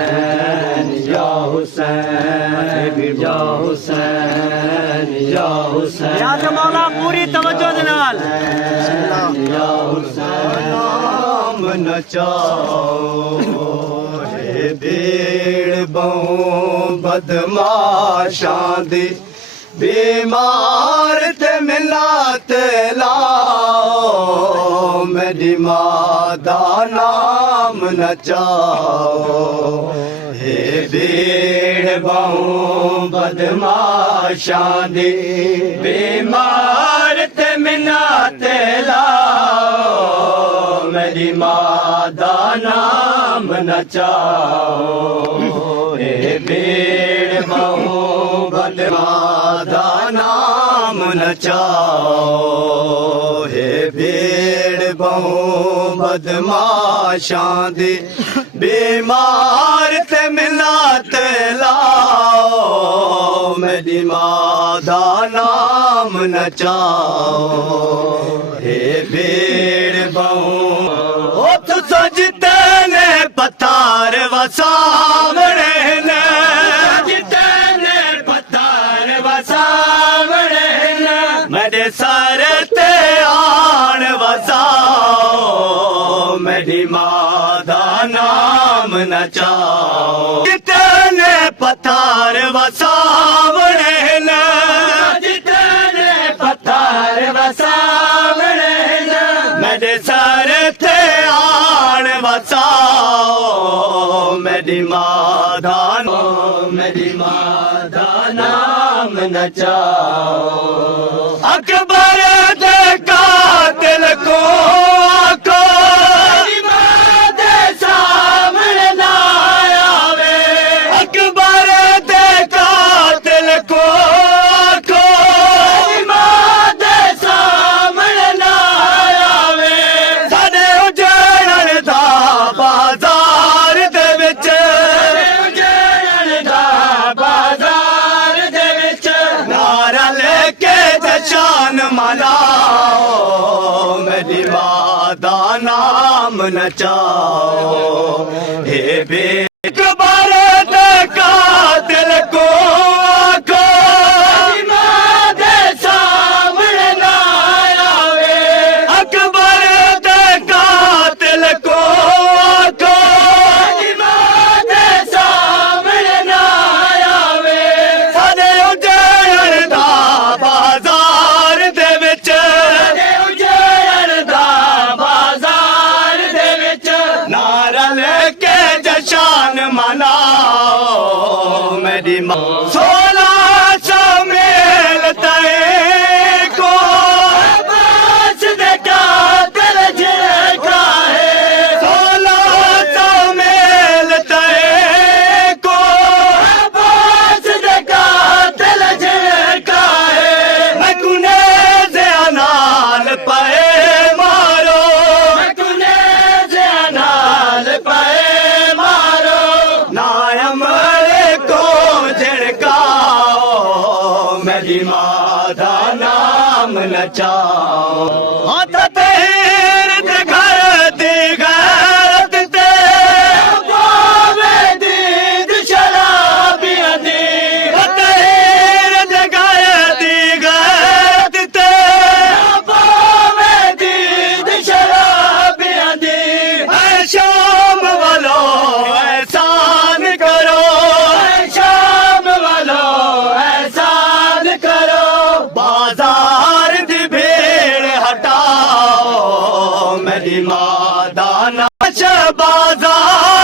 या हुसैन या हुसैन या हुसैन याद मौला पूरी तवज्जो दे नाल या हुसैन नाम नचाओ हे भीड़ बहु बदमाशां दी बीमार ते मिलात लाओ मेरी मां दा नाम नचाओ हे भीड़ बहु बदमाशां दी बीमार ते मिलात लाओ मेरी मां दा नाम नचाओ हे भीड़ बहु बदमाशां दा नाम नचाओ हे भीड़ बहु बदमाशां दी बीमार ते मिलात लाओ मेरी मां दा नाम नचाओ हे भीड़ बहु उठ सजते ने पत्थर वसावणे ने मेरे सर ते आन वसाओ मेरी मां दा नाम नचाओ जितने पत्थर वसावणे न जितने पत्थर वसावणे न मेरे सर ते आन वसाओ मेरी मां दा मेरी मां दा नाम नचाओ अकबर दे कातिल को आको मां दे सामने ना आवे अकबर दे कातिल को आको मां दे सामने ना आवे साडे उजड़न दा बाजार दे विच उजड़न दा बाजार दे विच नारा लेके जशान मनाओ मेरी मां दा नाम नचाओ हे बेकबर दे कातिल को आको मां दे सामने ना आवे अकबर दे कातिल को आको मां दे सामने ना आवे साडे उजड़न दा बाजार दे विच उजड़न दा बाजार दे विच नारा लेके जशान मनाओ मेरी मां 1600 मेल तय को अब्बास दे कातिल झिड़का है 1600 मेल तय को अब्बास दे कातिल झिड़का है मैं कुने से अनाल पाए मारो मैं कुने से अनाल पाए मारो नायम को झिड़काओ मेरी मां दा नाम नचाओ तेर दे घर दी गैरत ते पावे दीद शराबियां दी तेर दे घर दी गैरत ते पावे दीद शराबियां दी ऐ शाम वालो एहसान करो ऐ शाम वालो एहसान करो बाजार दी भीड़ हटाओ मेरी मां दा नाच बाजार